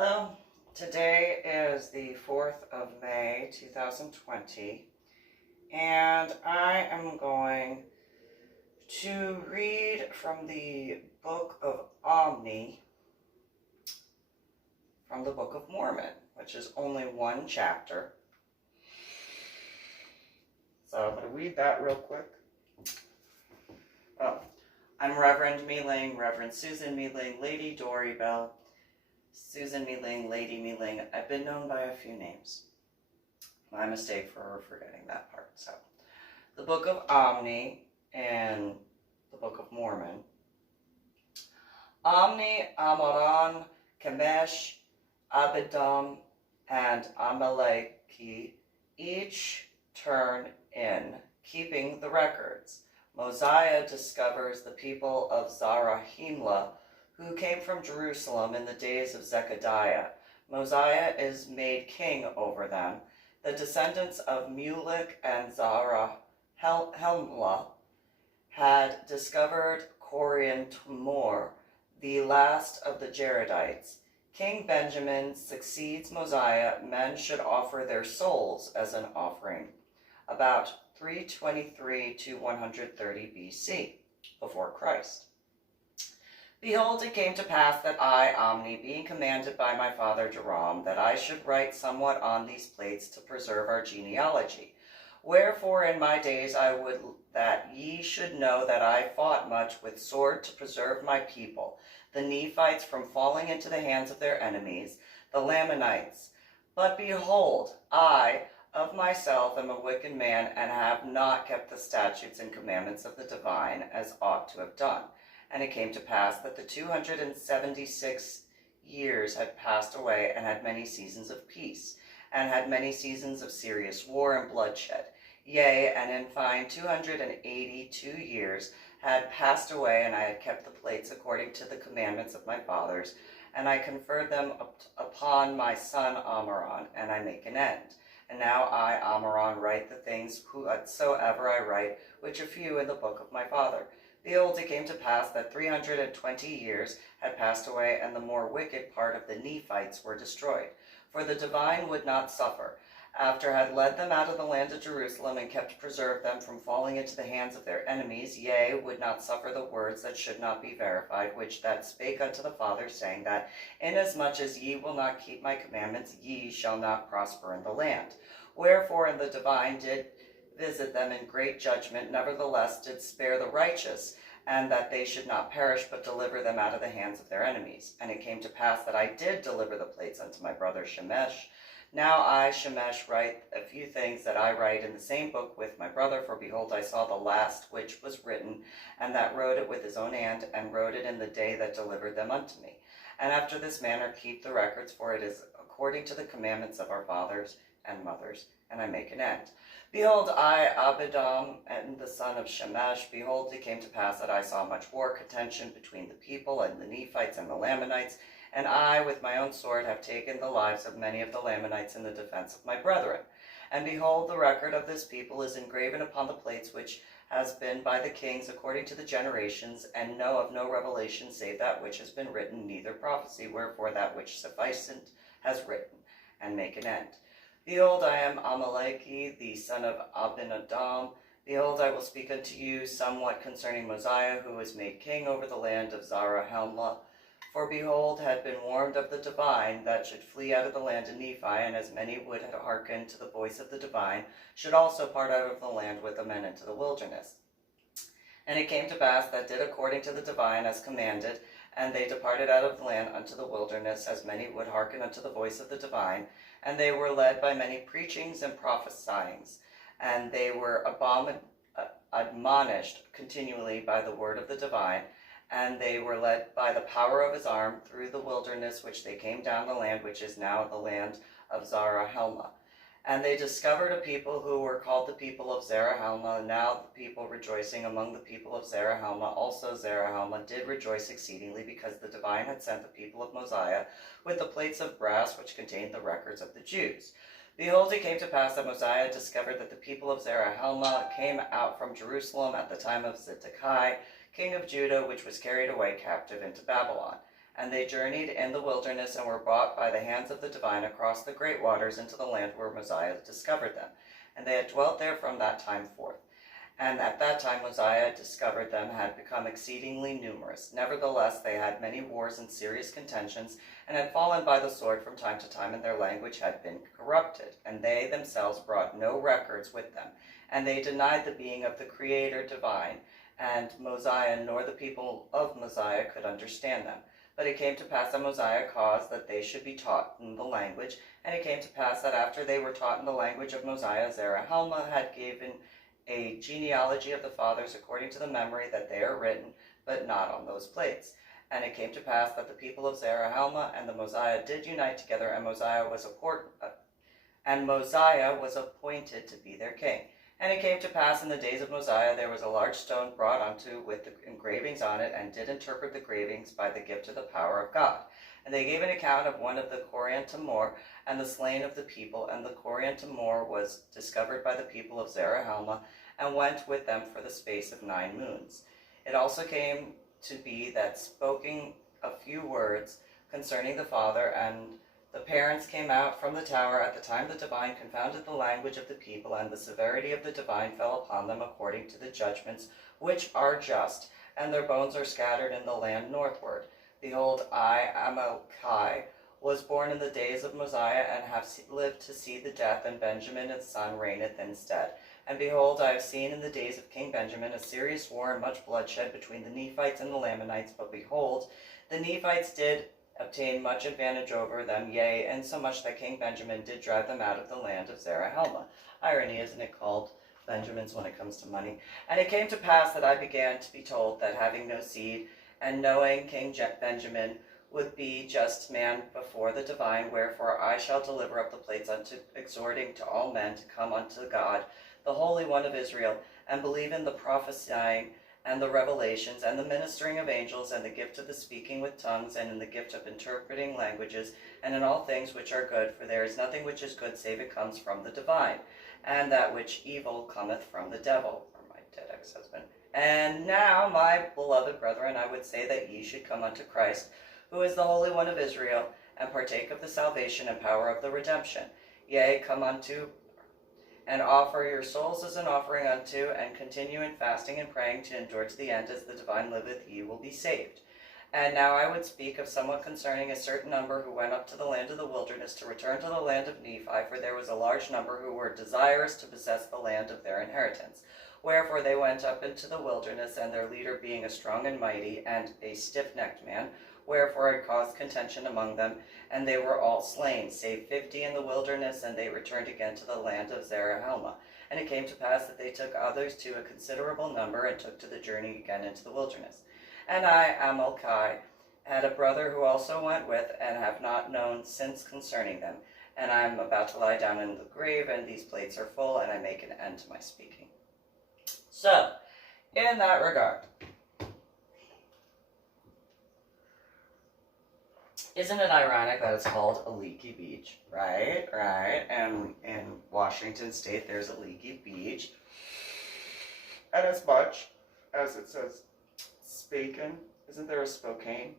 Hello, today is the 4th of May 2020, and I am going to read from the Book of Omni, from the Book of Mormon, which is only one chapter. So I'm going to read that real quick. Oh, I'm Reverend MeeLing, Reverend Susan MeeLing, Lady Dori, Belle, Susan MeeLing, Lady MeeLing. I've been known by a few names. My mistake for forgetting that part. So, the Book of Omni and the Book of Mormon. Omni, Amaran, Kamesh, Abidam, and Amaleki each turn in, keeping the records. Mosiah discovers the people of Zarahemla, who came from Jerusalem in the days of Zechariah. Mosiah is made king over them. The descendants of MeeLing and Zarahemla had discovered Corian Tumor, the last of the Jaredites. King Benjamin succeeds Mosiah. Men should offer their souls as an offering. About 323 to 130 BC, before Christ. Behold, it came to pass that I, Omni, being commanded by my father Jerome, that I should write somewhat on these plates to preserve our genealogy. Wherefore in my days I would that ye should know that I fought much with sword to preserve my people, the Nephites from falling into the hands of their enemies, the Lamanites. But behold, I of myself am a wicked man, and have not kept the statutes and commandments of the divine, as ought to have done. And it came to pass that the 276 years had passed away, and had many seasons of peace, and had many seasons of serious war and bloodshed. Yea, and in fine 282 years had passed away, and I had kept the plates according to the commandments of my fathers, and I conferred them upon my son Amaran, and I make an end. And now I, Amaran, write the things whatsoever I write, which are few in the book of my father. Behold, it came to pass that 320 years had passed away, and the more wicked part of the Nephites were destroyed. For the divine would not suffer, after had led them out of the land of Jerusalem, and kept preserved them from falling into the hands of their enemies, yea, would not suffer the words that should not be verified, which that spake unto the fathers, saying that, inasmuch as ye will not keep my commandments, ye shall not prosper in the land. Wherefore, and the divine did visit them in great judgment, nevertheless did spare the righteous, and that they should not perish, but deliver them out of the hands of their enemies. And it came to pass that I did deliver the plates unto my brother Shemesh. Now I, Shemesh, write a few things that I write in the same book with my brother, for behold, I saw the last which was written, and that wrote it with his own hand, and wrote it in the day that delivered them unto me. And after this manner keep the records, for it is according to the commandments of our fathers and mothers, and I make an end. Behold, I, Abidam, and the son of Shemesh, behold, it came to pass that I saw much war contention between the people and the Nephites and the Lamanites, and I, with my own sword, have taken the lives of many of the Lamanites in the defense of my brethren. And behold, the record of this people is engraven upon the plates which has been by the kings according to the generations, and know of no revelation save that which has been written, neither prophecy, wherefore that which sufficent has written, and make an end. Behold, I am Amaleki, the son of Abinadam. Behold, I will speak unto you somewhat concerning Mosiah, who was made king over the land of Zarahemla. For behold, had been warned of the divine that should flee out of the land of Nephi, and as many would have hearkened to the voice of the divine, should also part out of the land with the men into the wilderness. And it came to pass that did according to the divine as commanded, and they departed out of the land unto the wilderness, as many would hearken unto the voice of the divine, and they were led by many preachings and prophesyings, and they were admonished continually by the word of the divine, and they were led by the power of his arm through the wilderness, which they came down the land, which is now the land of Zarahemla. And they discovered a people who were called the people of Zarahemla. Now the people rejoicing among the people of Zarahemla, also Zarahemla did rejoice exceedingly, because the divine had sent the people of Mosiah with the plates of brass which contained the records of the Jews. Behold, it came to pass that Mosiah discovered that the people of Zarahemla came out from Jerusalem at the time of Zedekiah, king of Judah, which was carried away captive into Babylon. And they journeyed in the wilderness and were brought by the hands of the divine across the great waters into the land where Mosiah discovered them. And they had dwelt there from that time forth. And at that time Mosiah discovered them had become exceedingly numerous. Nevertheless, they had many wars and serious contentions, and had fallen by the sword from time to time, and their language had been corrupted. And they themselves brought no records with them. And they denied the being of the Creator divine, and Mosiah nor the people of Mosiah could understand them. But it came to pass that Mosiah caused that they should be taught in the language. And it came to pass that after they were taught in the language of Mosiah, Zarahemla had given a genealogy of the fathers according to the memory that they are written, but not on those plates. And it came to pass that the people of Zarahemla and the Mosiah did unite together, and Mosiah was appointed to be their king. And it came to pass in the days of Mosiah, there was a large stone brought unto with the engravings on it, and did interpret the gravings by the gift of the power of God. And they gave an account of one of the Corian Tamor, and the slain of the people. And the Corian Tamor was discovered by the people of Zarahemla, and went with them for the space of 9 moons. It also came to be that, spoken a few words concerning the father, and the parents came out from the tower at the time the divine confounded the language of the people, and the severity of the divine fell upon them according to the judgments which are just, and their bones are scattered in the land northward. Behold, I, Amalkai, was born in the days of Mosiah, and have lived to see the death, and Benjamin his son reigneth instead. And behold, I have seen in the days of King Benjamin a serious war and much bloodshed between the Nephites and the Lamanites. But behold, the Nephites did obtain much advantage over them, yea, insomuch that King Benjamin did drive them out of the land of Zarahemla. Irony, isn't it, called Benjamins when it comes to money? And it came to pass that I began to be told that, having no seed, and knowing King Benjamin would be just man before the divine, wherefore I shall deliver up the plates unto exhorting to all men to come unto God, the Holy One of Israel, and believe in the prophesying and the revelations and the ministering of angels and the gift of the speaking with tongues and in the gift of interpreting languages and in all things which are good, for there is nothing which is good save it comes from the divine, and that which evil cometh from the devil, or my dead ex-husband. And now, my beloved brethren, I would say that ye should come unto Christ, who is the Holy One of Israel, and partake of the salvation and power of the redemption. Yea, come unto and offer your souls as an offering unto, and continue in fasting and praying to endure to the end, as the divine liveth, ye will be saved. And now I would speak of somewhat concerning a certain number who went up to the land of the wilderness to return to the land of Nephi, for there was a large number who were desirous to possess the land of their inheritance. Wherefore they went up into the wilderness, and their leader being a strong and mighty, and a stiff-necked man, wherefore it caused contention among them, and they were all slain, save 50 in the wilderness, and they returned again to the land of Zarahemla. And it came to pass that they took others to a considerable number, and took to the journey again into the wilderness. And I, Amalkai, had a brother who also went with, and have not known since concerning them. And I am about to lie down in the grave, and these plates are full, and I make an end to my speaking. So, in that regard, isn't it ironic that it's called a leaky beach? Right. And in Washington State, there's a leaky beach. And as much as it says Spokane, isn't there a Spokane?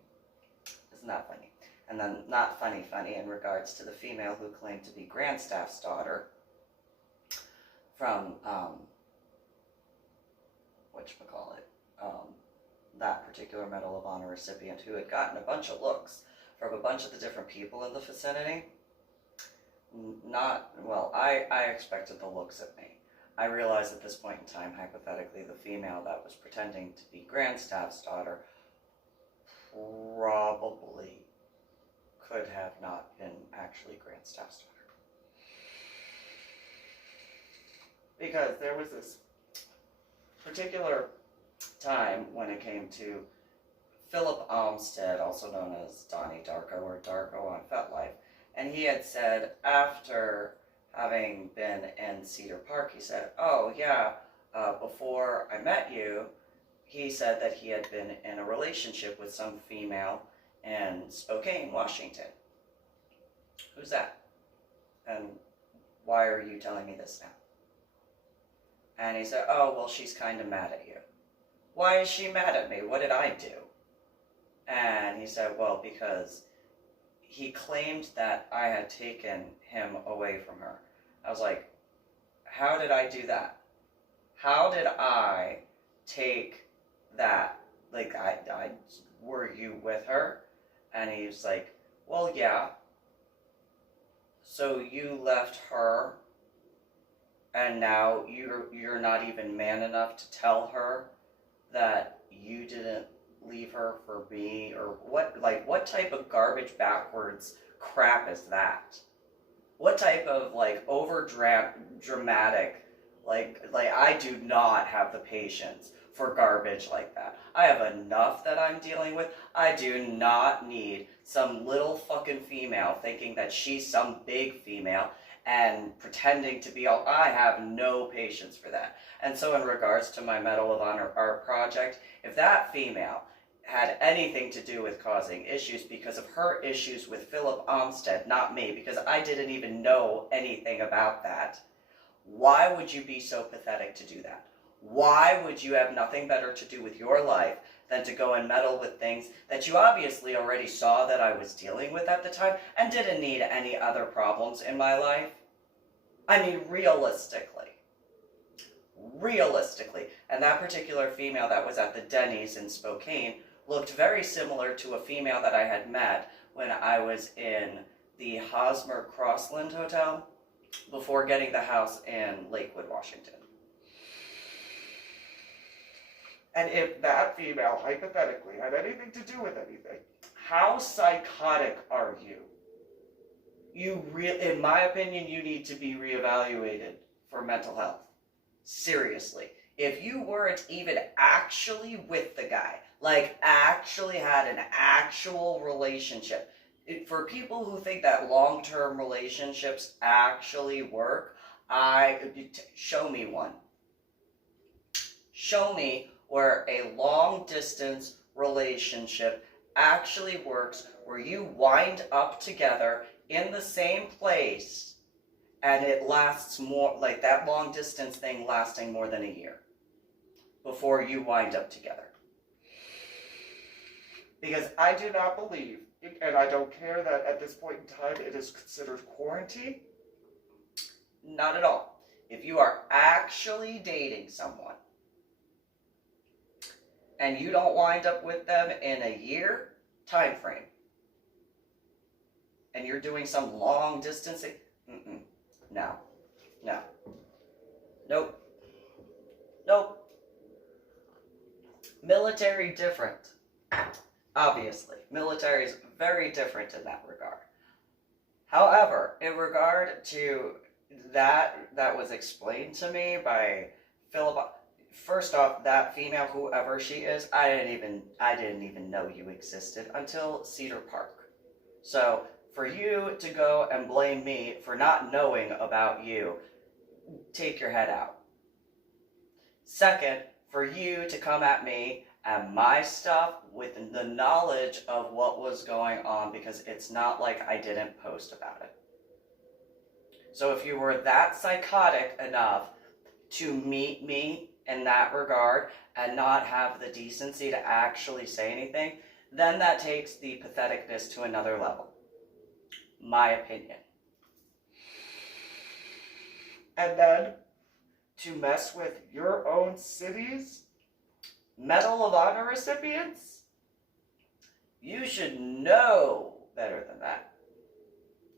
Isn't that funny? And then not funny in regards to the female who claimed to be Grandstaff's daughter from, that particular Medal of Honor recipient, who had gotten a bunch of looks from a bunch of the different people in the vicinity. I expected the looks at me. I realized at this point in time, hypothetically, the female that was pretending to be Grandstaff's daughter probably could have not been actually Grandstaff's daughter. Because there was this particular time when it came to Phillip Omstead, also known as Darko or Darko on Fetlife, and he had said, after having been in Cedar Park, he said, before I met you, he said that he had been in a relationship with some female in Spokane, Washington. Who's that? And why are you telling me this now? And he said, she's kind of mad at you. Why is she mad at me? What did I do? And he said, well, because he claimed that I had taken him away from her. I was like, how did I do that? How did I take that? Like, were you with her? And he was like, well, yeah. So you left her, and now you're not even man enough to tell her that you didn't leave her for me, or what? Like, what type of garbage backwards crap is that? What type of like over dramatic, like I do not have the patience for garbage like that. I have enough that I'm dealing with. I do not need some little fucking female thinking that she's some big female and pretending to be all. I have no patience for that. And so in regards to my Medal of Honor art project, if that female had anything to do with causing issues because of her issues with Phillip Omstead, not me, because I didn't even know anything about that, why would you be so pathetic to do that? Why would you have nothing better to do with your life than to go and meddle with things that you obviously already saw that I was dealing with at the time and didn't need any other problems in my life? I mean, realistically. And that particular female that was at the Denny's in Spokane looked very similar to a female that I had met when I was in the Hosmer Crosslands Hotel before getting the house in Lakewood, Washington. And if that female, hypothetically, had anything to do with anything, how psychotic are you? In my opinion, you need to be reevaluated for mental health. Seriously. If you weren't even actually with the guy, like actually had an actual relationship, for people who think that long-term relationships actually work, show me one. Show me where a long-distance relationship actually works, where you wind up together in the same place, and it lasts more, like that long-distance thing lasting more than a year before you wind up together. Because I do not believe, and I don't care that at this point in time it is considered quarantine. Not at all. If you are actually dating someone and you don't wind up with them in a year time frame, and you're doing some long distancing, no. Nope. Military different. Obviously, military is very different in that regard. However, in regard to that was explained to me by Phillip. First off, that female, whoever she is, I didn't even know you existed until Cedar Park. So for you to go and blame me for not knowing about you, take your head out. Second, for you to come at me and my stuff with the knowledge of what was going on, because it's not like I didn't post about it. So if you were that psychotic enough to meet me in that regard and not have the decency to actually say anything, then that takes the patheticness to another level. My opinion. And then to mess with your own city's Medal of Honor recipients? You should know better than that.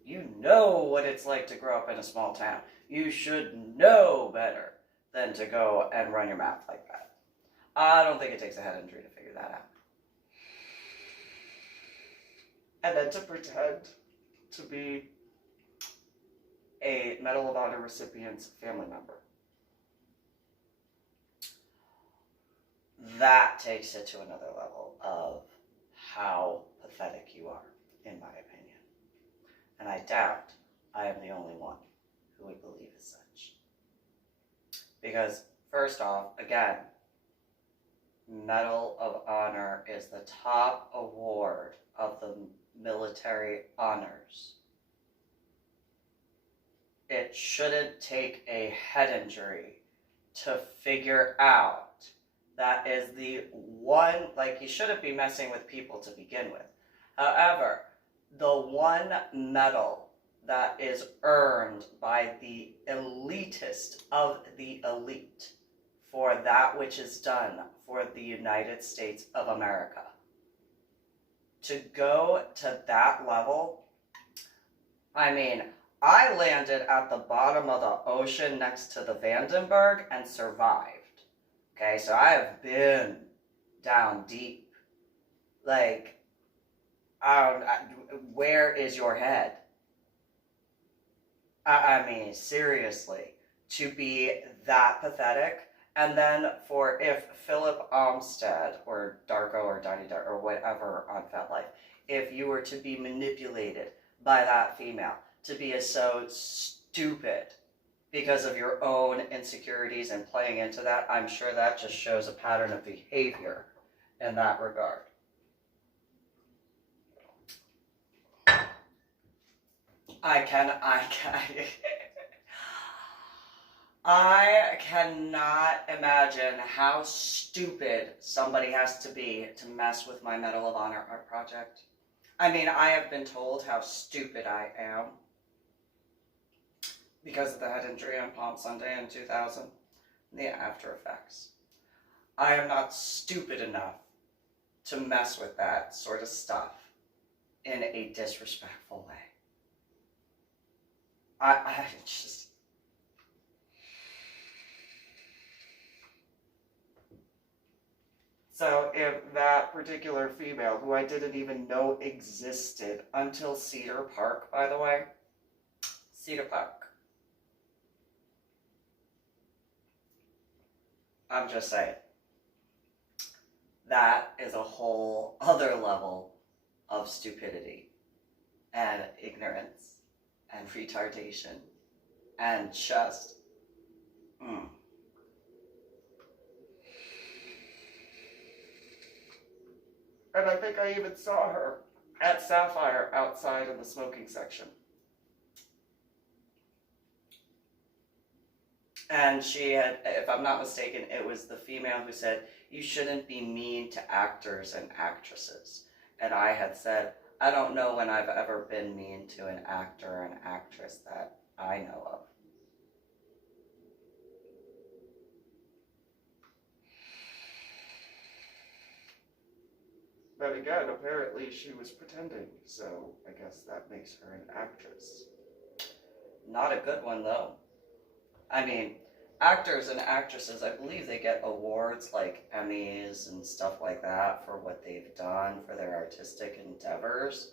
You know what it's like to grow up in a small town. You should know better than to go and run your mouth like that. I don't think it takes a head injury to figure that out. And then to pretend to be a Medal of Honor recipient's family member. That takes it to another level of how pathetic you are, in my opinion. And I doubt I am the only one who would believe as such. Because, first off, again, Medal of Honor is the top award of the military honors. It shouldn't take a head injury to figure out That is the one, like, you shouldn't be messing with people to begin with. However, the one medal that is earned by the elitist of the elite for that which is done for the United States of America. To go to that level, I mean, I landed at the bottom of the ocean next to the Vandenberg and survived. Okay, so I have been down deep. Like, where is your head? I mean, seriously, to be that pathetic. And then for if Phillip Omstead or Darko or Denny or whatever on Fetlife, if you were to be manipulated by that female to be so stupid because of your own insecurities and playing into that, I'm sure that just shows a pattern of behavior in that regard. I cannot imagine how stupid somebody has to be to mess with my Medal of Honor art project. I mean, I have been told how stupid I am because of the head injury on Palm Sunday in 2000, the after effects. I am not stupid enough to mess with that sort of stuff in a disrespectful way. I just... So if that particular female, who I didn't even know existed until Cedar Park, by the way, Cedar Park. I'm just saying. That is a whole other level of stupidity and ignorance and retardation and just... And I think I even saw her at Sapphire outside in the smoking section. And she had, if I'm not mistaken, it was the female who said, you shouldn't be mean to actors and actresses. And I had said, I don't know when I've ever been mean to an actor or an actress that I know of. But again, apparently she was pretending, so I guess that makes her an actress. Not a good one, though. I mean, actors and actresses, I believe they get awards like Emmys and stuff like that for what they've done for their artistic endeavors.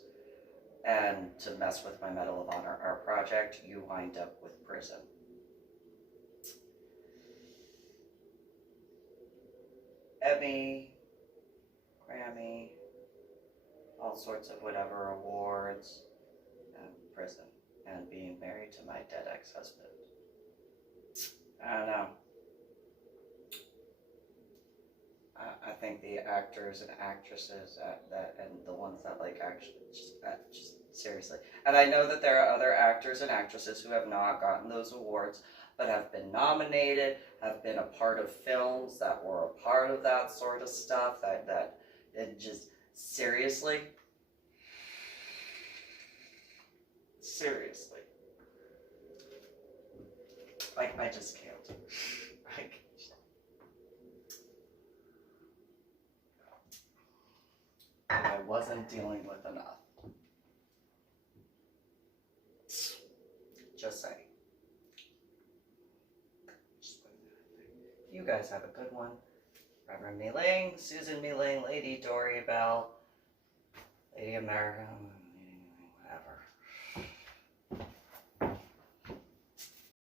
And to mess with my Medal of Honor art project, you wind up with prison. Emmy, Grammy, all sorts of whatever awards, and prison, and being married to my dead ex-husband. I don't know. I think the actors and actresses and the ones that like actually just seriously. And I know that there are other actors and actresses who have not gotten those awards, but have been nominated, have been a part of films that were a part of that sort of stuff. That it just seriously. Like, I just can't. I wasn't dealing with enough. Just saying. You guys have a good one. Reverend MeeLing, Susan MeeLing, Lady Dori, Belle, Lady America.